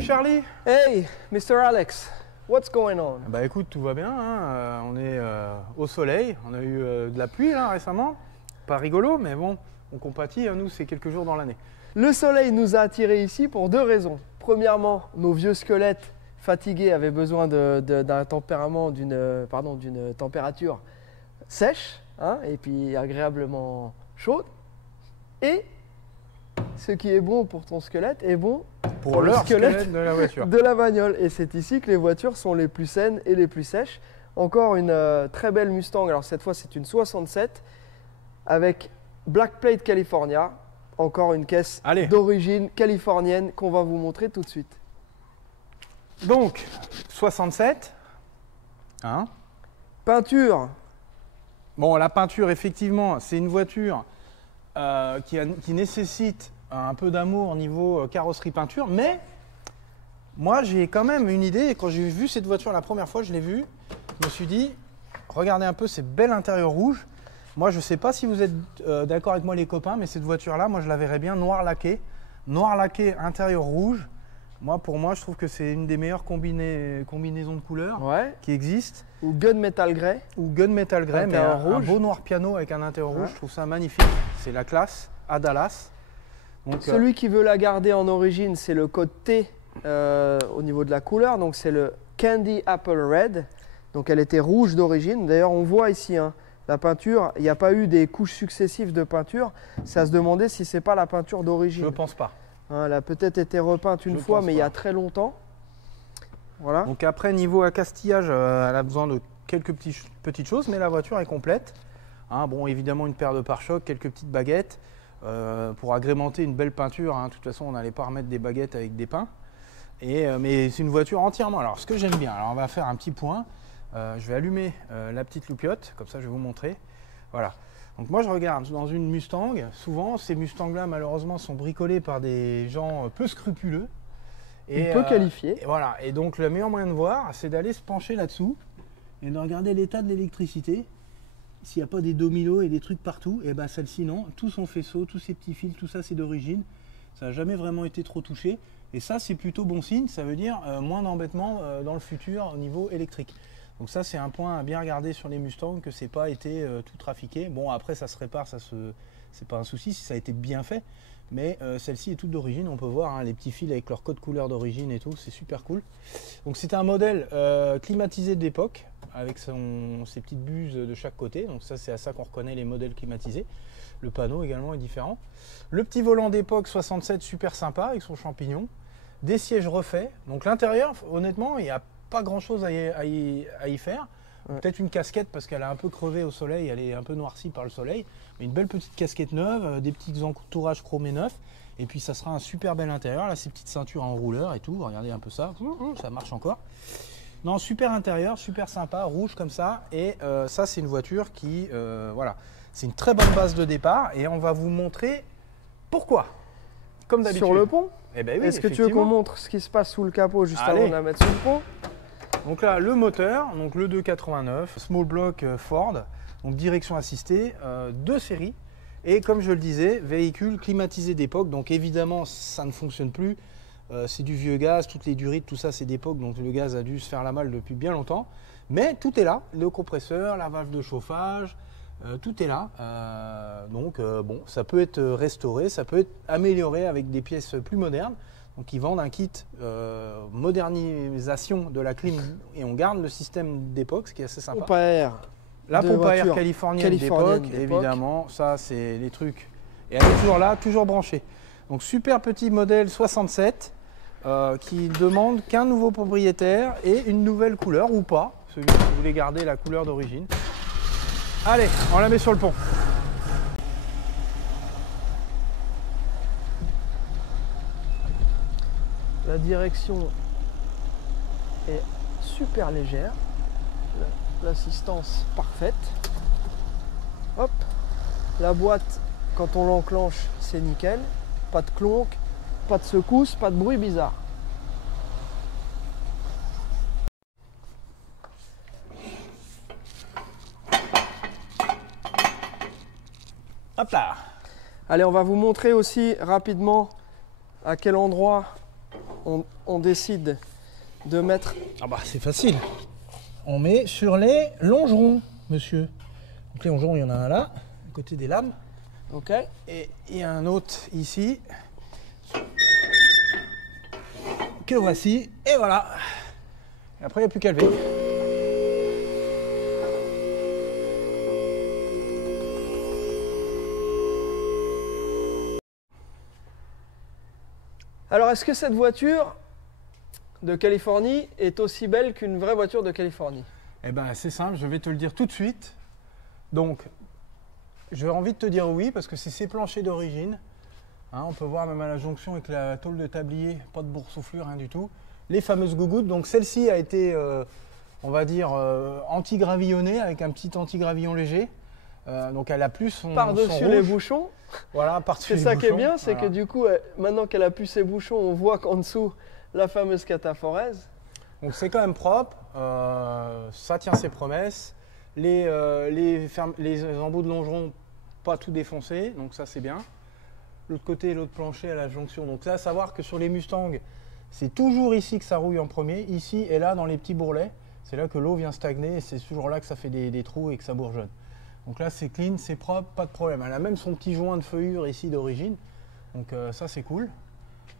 Salut Charlie. Hey, Mr. Alex, what's going on? Bah écoute, tout va bien, hein. On est au soleil, on a eu de la pluie là récemment, pas rigolo, mais bon, on compatit, hein, nous c'est quelques jours dans l'année. Le soleil nous a attirés ici pour deux raisons. Premièrement, nos vieux squelettes fatigués avaient besoin d'un tempérament, d'une température sèche, hein, et puis agréablement chaude. Et ce qui est bon pour ton squelette est bon pour le squelette de la voiture. De la bagnole. Et c'est ici que les voitures sont les plus saines et les plus sèches. Encore une très belle Mustang. Alors cette fois c'est une 67 avec Black Plate California. Encore une caisse d'origine californienne qu'on va vous montrer tout de suite. Donc 67. Hein. Peinture. Bon, la peinture effectivement c'est une voiture qui nécessite un peu d'amour au niveau carrosserie peinture, mais moi j'ai quand même une idée. Quand j'ai vu cette voiture la première fois, je l'ai vue, je me suis dit, regardez un peu ces belles intérieurs rouges. Moi je ne sais pas si vous êtes d'accord avec moi les copains, mais cette voiture là, moi je la verrais bien noir laqué intérieur rouge. Pour moi je trouve que c'est une des meilleures combinaisons de couleurs qui existent. Ou gunmetal grey. Ou gunmetal grey, mais un beau noir piano avec un intérieur rouge, je trouve ça magnifique. C'est la classe à Dallas. Donc, celui qui veut la garder en origine, c'est le code T au niveau de la couleur. Donc c'est le Candy Apple Red. Donc elle était rouge d'origine. D'ailleurs on voit ici la peinture, il n'y a pas eu des couches successives de peinture. C'est à se demander si c'est pas la peinture d'origine. Je ne pense pas. Elle a peut-être été repeinte une fois, mais il y a très longtemps. Voilà. Donc après, niveau accastillage, elle a besoin de quelques petites choses, mais la voiture est complète. Hein, bon, évidemment, une paire de pare-chocs, quelques petites baguettes pour agrémenter une belle peinture. Hein. De toute façon, on n'allait pas remettre des baguettes avec des pins. Mais c'est une voiture entièrement. Alors, ce que j'aime bien, alors on va faire un petit point. Je vais allumer la petite loupiote, comme ça je vais vous montrer. Voilà. Donc moi je regarde dans une Mustang, souvent ces Mustangs-là malheureusement sont bricolés par des gens peu scrupuleux. Et peu qualifiés. Et voilà. Et donc le meilleur moyen de voir, c'est d'aller se pencher là-dessous et de regarder l'état de l'électricité. S'il n'y a pas des dominos et des trucs partout, et ben celle-ci non. Tout son faisceau, tous ces petits fils, tout ça c'est d'origine. Ça n'a jamais vraiment été trop touché. Et ça c'est plutôt bon signe, ça veut dire moins d'embêtements dans le futur au niveau électrique. Donc ça c'est un point à bien regarder sur les Mustangs, que c'est pas été tout trafiqué. Bon après ça se répare, c'est pas un souci si ça a été bien fait. Mais celle-ci est toute d'origine, on peut voir les petits fils avec leur code couleur d'origine et tout, c'est super cool. Donc c'était un modèle climatisé d'époque, avec ses petites buses de chaque côté. Donc ça c'est à ça qu'on reconnaît les modèles climatisés. Le panneau également est différent. Le petit volant d'époque 67 super sympa avec son champignon. Des sièges refaits. Donc l'intérieur honnêtement il n'y a pas grand chose à y faire. Peut-être une casquette parce qu'elle a un peu crevé au soleil, elle est un peu noircie par le soleil. Mais une belle petite casquette neuve, des petits entourages chromés neufs. Et puis ça sera un super bel intérieur. Là, ces petites ceintures en rouleur et tout. Regardez un peu ça, ça marche encore. Non, super intérieur, super sympa, rouge comme ça. Et ça, c'est une voiture qui, voilà, c'est une très bonne base de départ. Et on va vous montrer pourquoi. Comme d'habitude. Sur le pont? Eh ben oui, est-ce que tu veux qu'on montre ce qui se passe sous le capot juste avant de la mettre sur le pont? Donc là, le moteur, donc le 289, small block Ford, donc direction assistée, 2 séries. Et comme je le disais, véhicule climatisé d'époque. Donc évidemment, ça ne fonctionne plus. C'est du vieux gaz, toutes les durites, tout ça c'est d'époque. Donc le gaz a dû se faire la malle depuis bien longtemps. Mais tout est là, le compresseur, la valve de chauffage, tout est là. Bon, ça peut être restauré, ça peut être amélioré avec des pièces plus modernes. Donc ils vendent un kit modernisation de la clim et on garde le système d'époque, ce qui est assez sympa. Pompe à air. La pompe à air californienne d'époque, évidemment, ça c'est les trucs. Et elle est toujours là, toujours branchée. Donc super petit modèle 67 qui demande qu'un nouveau propriétaire et une nouvelle couleur ou pas, celui qui voulait garder la couleur d'origine. Allez, on la met sur le pont. La direction est super légère, l'assistance parfaite. Hop, la boîte quand on l'enclenche c'est nickel, pas de clonk, pas de secousse, pas de bruit bizarre. Hop là. Allez, on va vous montrer aussi rapidement à quel endroit on décide de mettre... Ah bah c'est facile. On met sur les longerons, monsieur. Donc les longerons, il y en a un là, à côté des lames. Ok. Et il y a un autre ici. Que voici. Et voilà. Et après, il n'y a plus qu'à lever. Alors, est-ce que cette voiture de Californie est aussi belle qu'une vraie voiture de Californie? Eh ben, c'est simple, je vais te le dire tout de suite. Donc, j'ai envie de te dire oui, parce que c'est ces planchers d'origine. Hein, on peut voir même à la jonction avec la tôle de tablier, pas de boursouflure, rien du tout. Les fameuses gougouttes. Donc, celle-ci a été, on va dire, anti-gravillonnée, avec un petit anti-gravillon léger. Donc, elle a plus son Par-dessus les bouchons. Voilà, par-dessus C'est les ça bouchons. qui est bien, c'est Voilà. que du coup, maintenant qu'elle a plus ses bouchons, on voit qu'en dessous, la fameuse cataphorèse. Donc c'est quand même propre, ça tient ses promesses. Les embouts de longerons, pas tout défoncé, donc ça c'est bien. L'autre côté, l'autre plancher à la jonction. Donc là, à savoir que sur les Mustangs, c'est toujours ici que ça rouille en premier, ici et là dans les petits bourrelets. C'est là que l'eau vient stagner et c'est toujours là que ça fait des trous et que ça bourgeonne. Donc là c'est clean, c'est propre, pas de problème. Elle a même son petit joint de feuillure ici d'origine, donc ça c'est cool.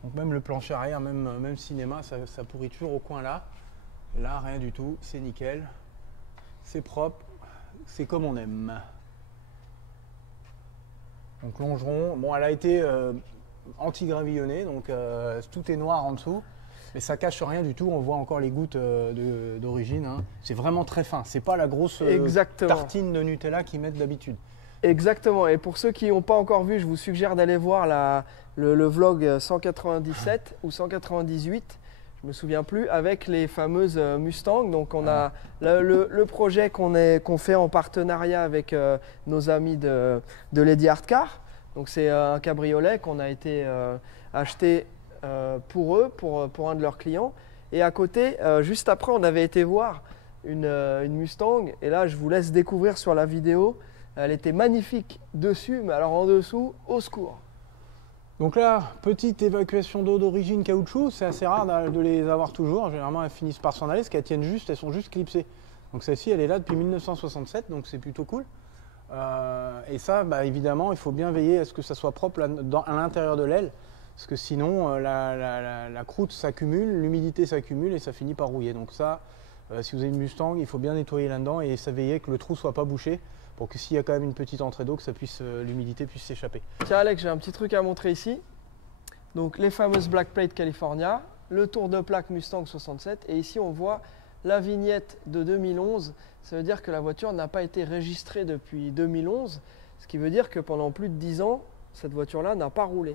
Donc même le plancher arrière, même cinéma, ça pourrit toujours au coin là. Là, rien du tout, c'est nickel. C'est propre, c'est comme on aime. Donc longeron, bon elle a été anti-gravillonnée, donc tout est noir en dessous. Mais ça cache rien du tout, on voit encore les gouttes d'origine. Hein. C'est vraiment très fin, c'est pas la grosse tartine de Nutella qu'ils mettent d'habitude. Exactement, et pour ceux qui n'ont pas encore vu, je vous suggère d'aller voir le vlog 197 ou 198, je me souviens plus, avec les fameuses Mustangs. Donc on a le projet qu'on fait en partenariat avec nos amis de Lady Art Car. Donc c'est un cabriolet qu'on a été acheté pour eux, pour un de leurs clients. Et à côté, juste après, on avait été voir une Mustang, et là je vous laisse découvrir sur la vidéo. Elle était magnifique dessus, mais alors en dessous, au secours. Donc là, petite évacuation d'eau d'origine caoutchouc, c'est assez rare de les avoir toujours. Généralement, elles finissent par s'en aller, parce qu'elles tiennent juste, elles sont juste clipsées. Donc celle-ci, elle est là depuis 1967, donc c'est plutôt cool. Et ça, bah, évidemment, il faut bien veiller à ce que ça soit propre à l'intérieur de l'aile, parce que sinon, la croûte s'accumule, l'humidité s'accumule et ça finit par rouiller. Donc ça, si vous avez une Mustang, il faut bien nettoyer là-dedans et ça veiller que le trou ne soit pas bouché, pour que s'il y a quand même une petite entrée d'eau, que l'humidité puisse s'échapper. Tiens Alex, j'ai un petit truc à montrer ici. Donc les fameuses Black Plate California, le tour de plaque Mustang 67, et ici on voit la vignette de 2011. Ça veut dire que la voiture n'a pas été enregistrée depuis 2011, ce qui veut dire que pendant plus de 10 ans, cette voiture-là n'a pas roulé.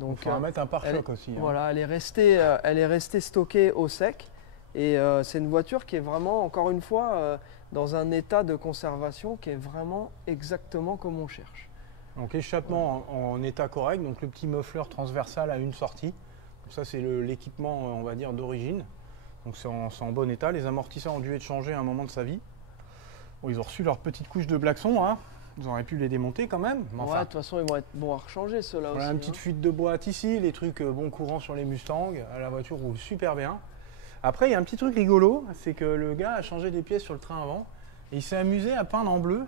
Donc il faut mettre un pare-choc aussi. Hein. Voilà, elle est restée stockée au sec, et c'est une voiture qui est vraiment, encore une fois, dans un état de conservation qui est vraiment exactement comme on cherche. Donc échappement en état correct, donc le petit muffler transversal à une sortie. Donc ça c'est l'équipement, on va dire, d'origine. Donc c'est en bon état. Les amortisseurs ont dû être changés à un moment de sa vie. Bon, ils ont reçu leur petite couche de blackson, hein. Ils auraient pu les démonter quand même. Mais enfin, de toute façon ils vont être bons à rechanger ceux-là voilà, aussi. une petite fuite de boîte ici, les trucs bon courant sur les Mustangs. La voiture roule super bien. Après, il y a un petit truc rigolo, c'est que le gars a changé des pièces sur le train avant et il s'est amusé à peindre en bleu.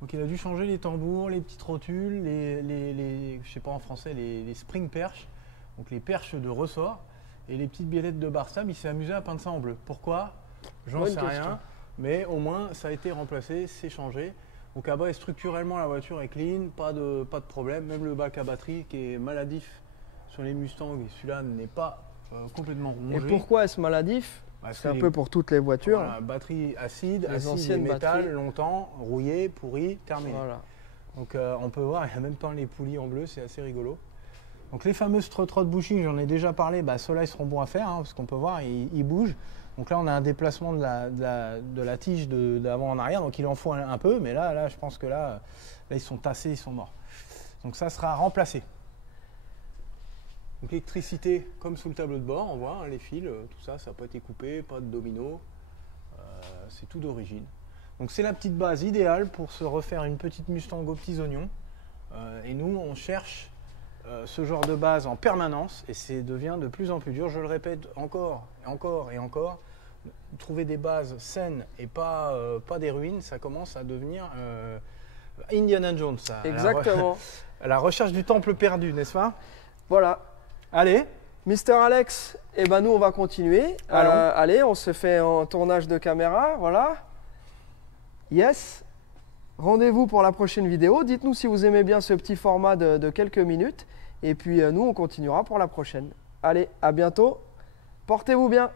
Donc il a dû changer les tambours, les petites rotules, je sais pas en français, les spring perches, donc les perches de ressort et les petites biellettes de bar stable. Il s'est amusé à peindre ça en bleu. Pourquoi? J'en sais rien, mais au moins ça a été remplacé, c'est changé. Donc à bas, structurellement la voiture est clean, pas de problème. Même le bac à batterie qui est maladif sur les Mustangs, et celui-là n'est pas complètement rongé. Et pourquoi est-ce maladif? C'est un peu pour toutes les voitures. Voilà, batterie acide, les anciennes métal, batteries. longtemps, rouillé, pourri, terminé. Voilà. Donc on peut voir, il y a même pas les poulies en bleu, c'est assez rigolo. Donc les fameuses trottoirs bushing, j'en ai déjà parlé, ceux-là ils seront bons à faire, hein, parce qu'on peut voir, ils bougent. Donc là on a un déplacement de la tige d'avant en arrière, donc il en faut un peu, mais là je pense que là ils sont tassés, ils sont morts. Donc ça sera remplacé. Donc l'électricité comme sous le tableau de bord, on voit hein, les fils, tout ça, ça n'a pas été coupé, pas de domino, c'est tout d'origine. Donc c'est la petite base idéale pour se refaire une petite Mustang aux petits oignons. Et nous on cherche ce genre de base en permanence et ça devient de plus en plus dur. Je le répète encore et encore et encore. Trouver des bases saines et pas des ruines, ça commence à devenir Indiana Jones. Ça, Exactement. À la recherche du temple perdu, n'est-ce pas? Voilà. Allez. Mister Alex, eh ben nous on va continuer. Allez, on se fait un tournage de caméra, voilà. Yes. Rendez-vous pour la prochaine vidéo. Dites-nous si vous aimez bien ce petit format de quelques minutes. Et puis nous on continuera pour la prochaine. Allez, à bientôt. Portez-vous bien.